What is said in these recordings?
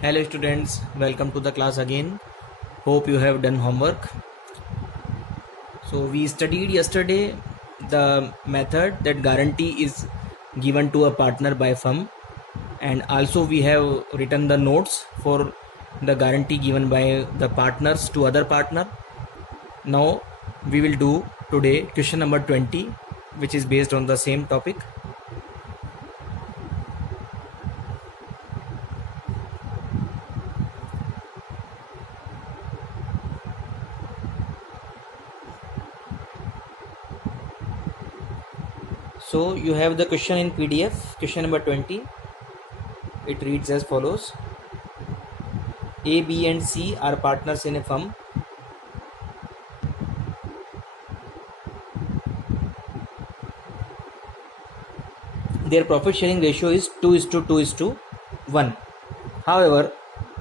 Hello students, welcome to the class again. Hope you have done homework. So we studied yesterday the method that guarantee is given to a partner by firm, and also we have written the notes for the guarantee given by the partners to other partner. Now we will do today question number 20, which is based on the same topic. So you have the question in PDF, question number 20. It reads as follows. A, B and C are partners in a firm. Their profit sharing ratio is 2:2:1. However,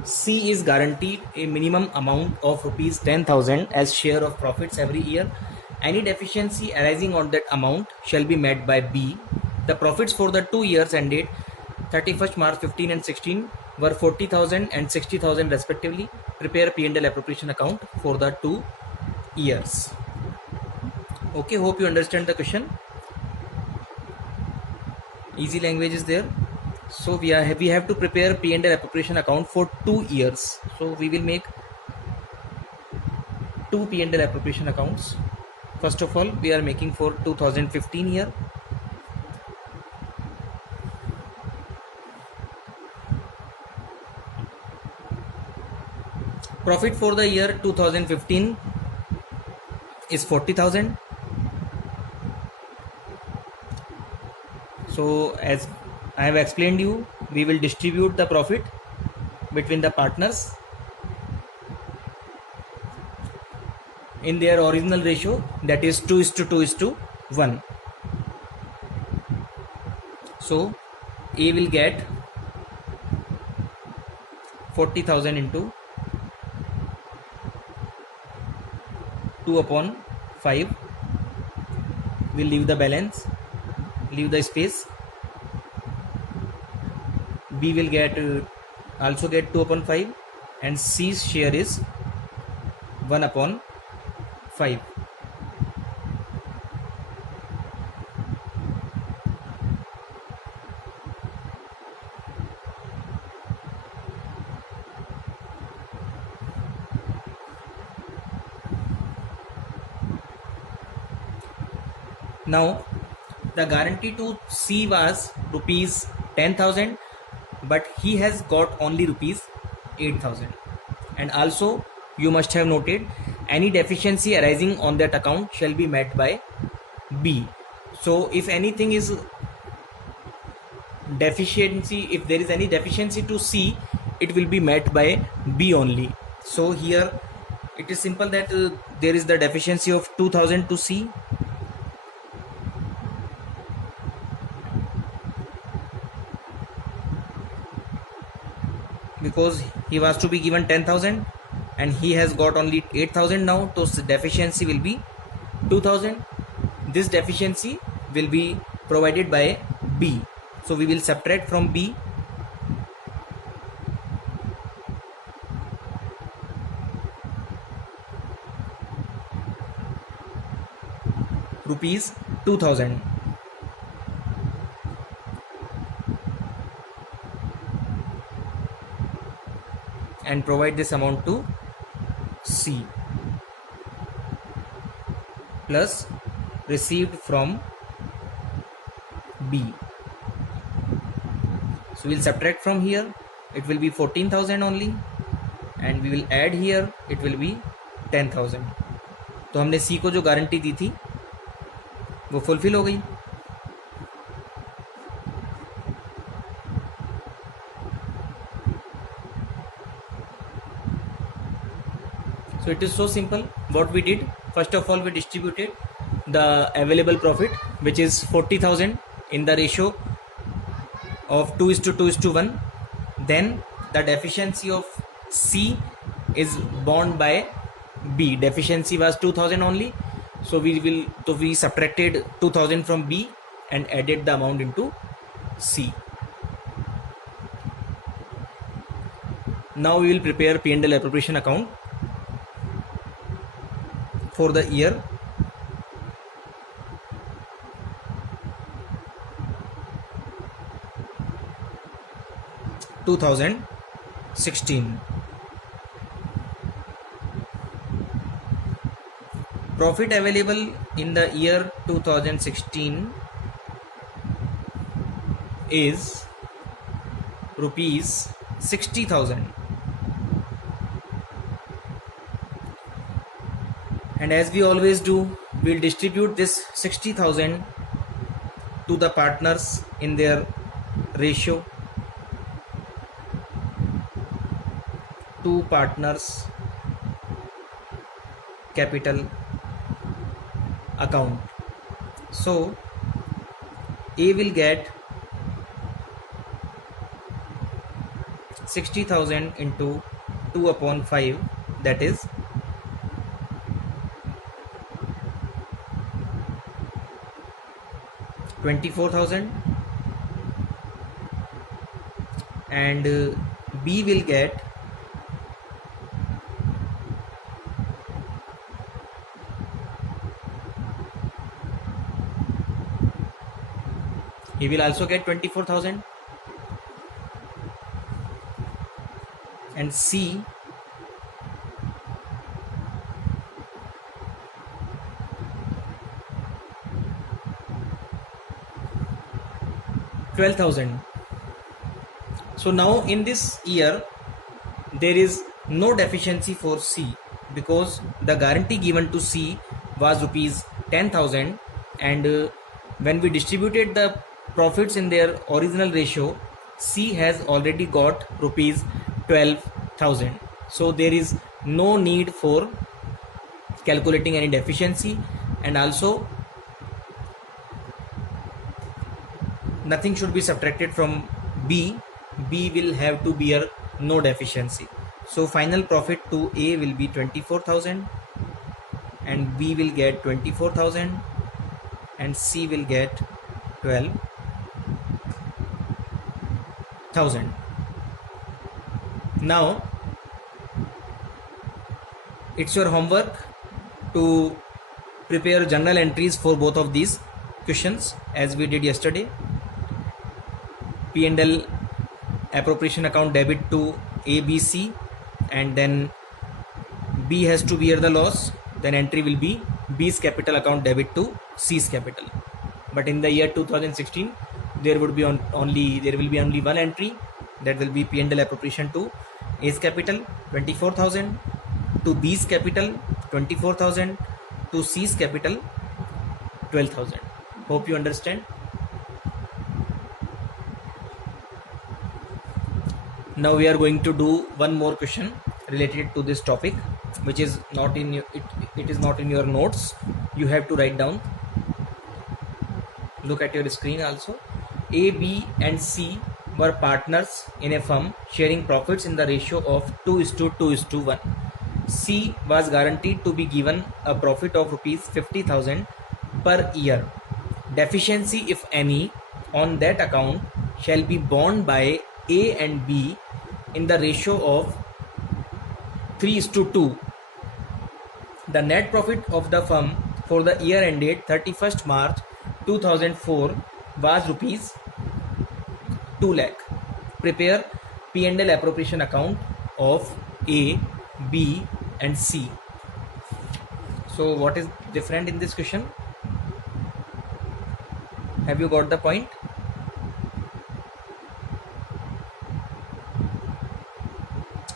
C is guaranteed a minimum amount of rupees 10,000 as share of profits every year. Any deficiency arising on that amount shall be met by B. The profits for the 2 years ended 31st March 15 and 16 were 40,000 and 60,000 respectively. Prepare P&L appropriation account for the 2 years. Okay, hope you understand the question. Easy language is there. So we have to prepare P&L appropriation account for 2 years. So we will make 2 P&L appropriation accounts. First of all, we are making for 2015 year. Profit for the year 2015 is 40,000. So as I have explained you, we will distribute the profit between the partners in their original ratio, that is 2:2:1. So A will get 40,000 into 2/5. We'll leave the balance, leave the space. B will get also get 2/5, and C's share is 1/5. Now the guarantee to C was rupees 10,000, but he has got only rupees 8,000. And also you must have noted, any deficiency arising on that account shall be met by B. So if anything is deficiency, if there is any deficiency to C, it will be met by B only. So here it is simple that there is the deficiency of 2,000 to C. Because he was to be given 10,000 and he has got only 8,000 now, so deficiency will be 2,000. This deficiency will be provided by B. So we will subtract from B rupees 2,000 and provide this amount to C plus received from B. So we'll subtract from here, it will be 14,000 only, and we will add here, it will be 10,000. तो हमने C को जो guarantee दी थी वो fulfil हो गई. So it is so simple. What we did, first of all, we distributed the available profit, which is 40,000 in the ratio of 2:2:1. Then the deficiency of C is borne by B. Deficiency was 2,000 only, so we subtracted 2,000 from B and added the amount into C. Now we will prepare P&L appropriation account for the year 2016. Profit available in the year 2016 is rupees 60,000. And as we always do, we'll distribute this 60,000 to the partners in their ratio. To partners capital account. So A will get 60,000 into 2 upon 5, that is 24,000, and B will get he will also get 24,000, and C $12,000. So now in this year there is no deficiency for C, because the guarantee given to C was rupees 10,000, and when we distributed the profits in their original ratio, C has already got rupees 12,000. So there is no need for calculating any deficiency, and also nothing should be subtracted from B. B will have to bear no deficiency. So final profit to A will be 24,000, and B will get 24,000, and C will get 12,000. Now it's your homework to prepare journal entries for both of these questions as we did yesterday. P&L appropriation account debit to ABC, and then B has to bear the loss, then entry will be B's capital account debit to C's capital. But in the year 2016 there will be only one entry, that will be P&L appropriation to A's capital 24,000, to B's capital 24,000, to C's capital 12,000. Hope you understand. Now we are going to do one more question related to this topic, which is not in your, it is not in your notes. You have to write down. Look at your screen also. A, B and C were partners in a firm sharing profits in the ratio of 2:2:1. C was guaranteed to be given a profit of rupees 50,000 per year. Deficiency, if any, on that account shall be borne by A and B in the ratio of 3:2. The net profit of the firm for the year ended 31st March 2004 was rupees 2 lakh. Prepare P&L appropriation account of A, B and C. So what is different in this question? Have you got the point?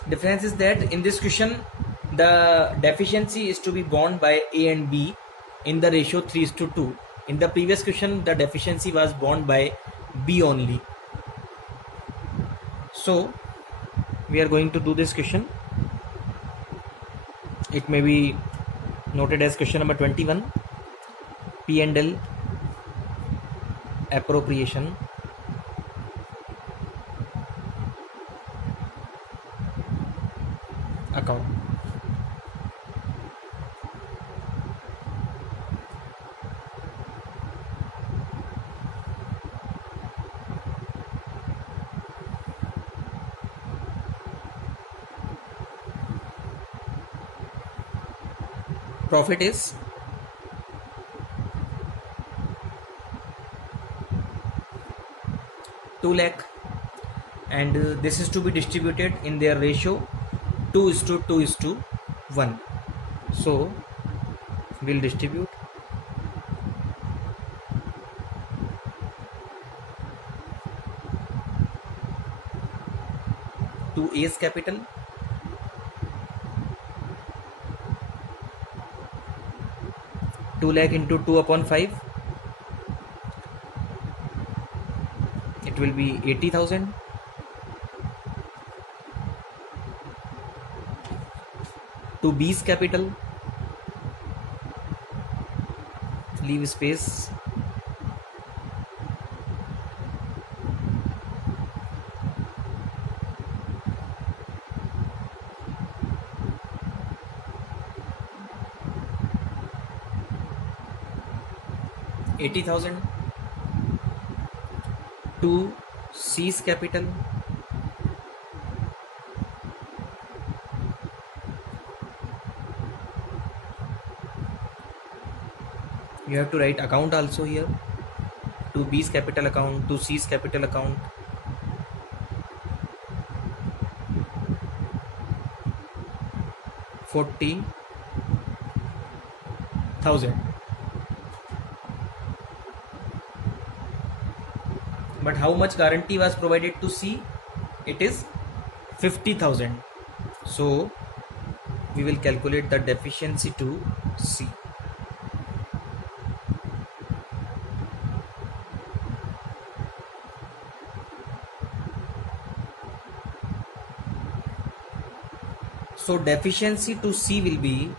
Difference is that in this question the deficiency is to be borne by A and B in the ratio 3:2. In the previous question the deficiency was borne by B only. So we are going to do this question. It may be noted as question number 21. P&L appropriation account. profit is 2 lakh, and this is to be distributed in their ratio 2 is to 2 is to 1. So we'll distribute to A's capital, two lakh into 2 upon 5, it will be 80,000. To B's capital, leave space, $80,000. To C's capital, you have to write account also here. To B's capital account, to C's capital account, $40,000. But how much guarantee was provided to C? It is 50,000. So we will calculate the deficiency to C. So deficiency to C will be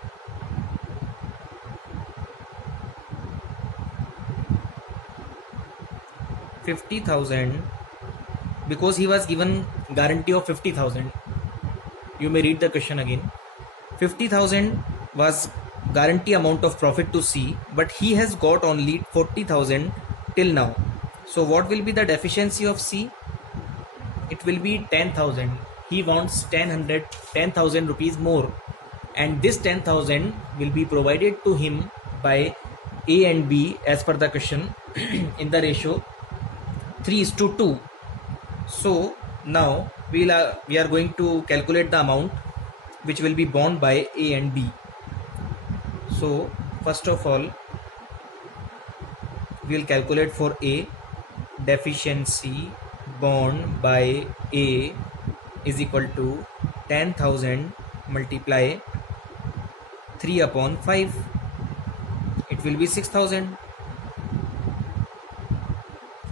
$50,000, because he was given guarantee of 50,000. You may read the question again. 50,000 was guarantee amount of profit to C, but he has got only 40,000 till now. So what will be the deficiency of C? It will be 10,000. He wants 10,000 rupees more, and this 10,000 will be provided to him by A and B as per the question in the ratio 3:2. So now we are going to calculate the amount which will be borne by A and B. So first of all, we will calculate for A. Deficiency borne by A is equal to 10,000 multiply 3 upon 5. It will be 6,000.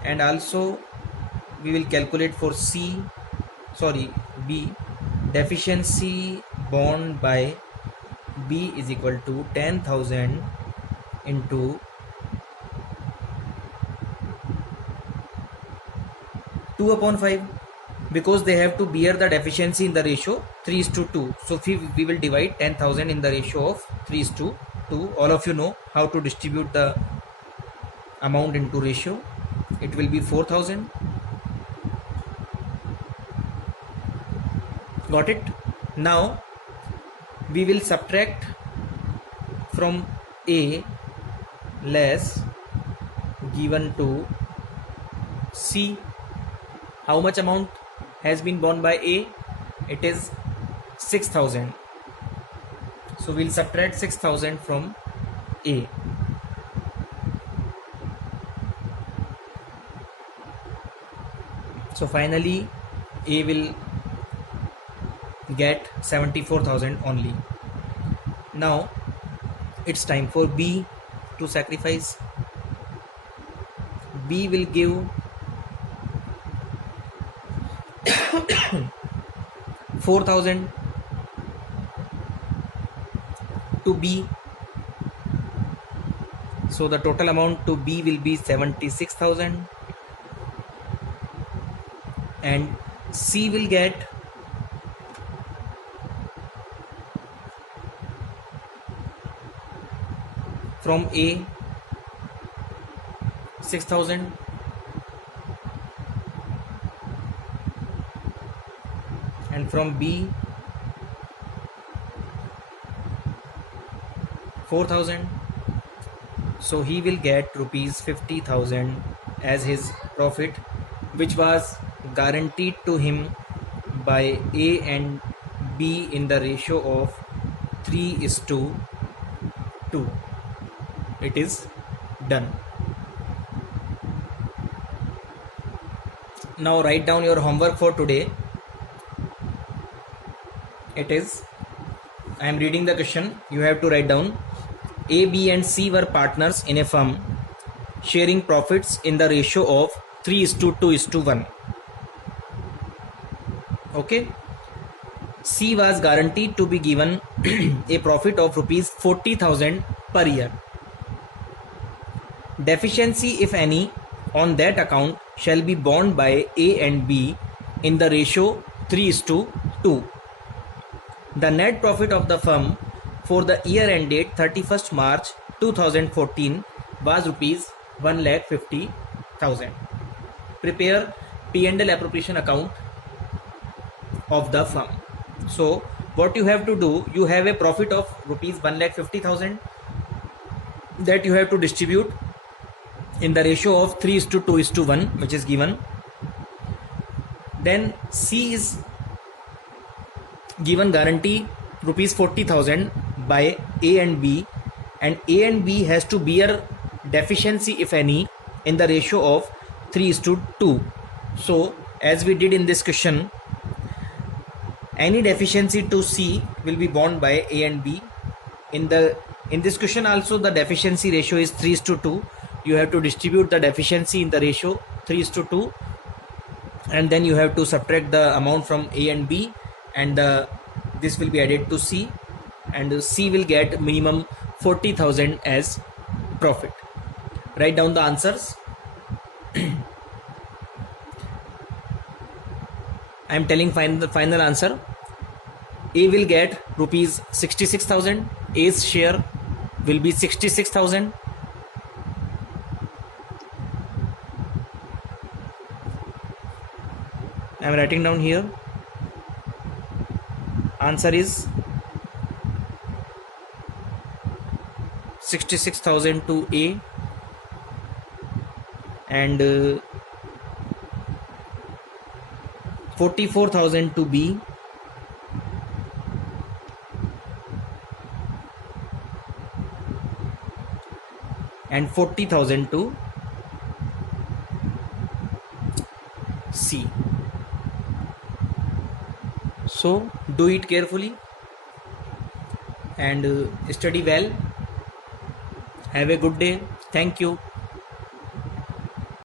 And also we will calculate for B. Deficiency borne by B is equal to 10,000 into 2 upon 5, because they have to bear the deficiency in the ratio 3:2. So we will divide 10,000 in the ratio of 3:2. All of you know how to distribute the amount into ratio. It will be 4,000. Got it? Now we will subtract from A less given to C. How much amount has been borne by A? It is 6,000. So we'll subtract 6,000 from A. So finally A will get 74,000 only. Now it's time for B to sacrifice. B will give 4,000 to B. So the total amount to B will be 76,000, and C will get from A 6,000, and from B 4,000. So he will get rupees 50,000 as his profit, which was guaranteed to him by A and B in the ratio of 3:2. It is done. Now write down your homework for today. It is, I am reading the question, you have to write down. A, B and C were partners in a firm sharing profits in the ratio of 3:2:1. Okay. C was guaranteed to be given a profit of rupees 40,000 per year. Deficiency, if any, on that account shall be borne by A and B in the ratio 3:2. The net profit of the firm for the year ended 31st March 2014 was rupees 1,50,000. Prepare P&L appropriation account of the firm. So what you have to do, you have a profit of rupees 1,50,000 that you have to distribute in the ratio of 3:2:1, which is given. Then C is given guarantee rupees 40,000 by A and B, and A and B has to bear deficiency, if any, in the ratio of 3:2. So as we did in this question, any deficiency to C will be borne by A and B. In this question also, the deficiency ratio is 3:2. You have to distribute the deficiency in the ratio 3:2, and then you have to subtract the amount from A and B, and this will be added to C, and C will get minimum 40,000 as profit. Write down the answers. I am telling the final answer. A will get rupees 66,000. A's share will be 66,000. I am writing down here. Answer is 66,000 to A and 44,000 to B and 40,000 to C. So do it carefully and study well. Have a good day. Thank you.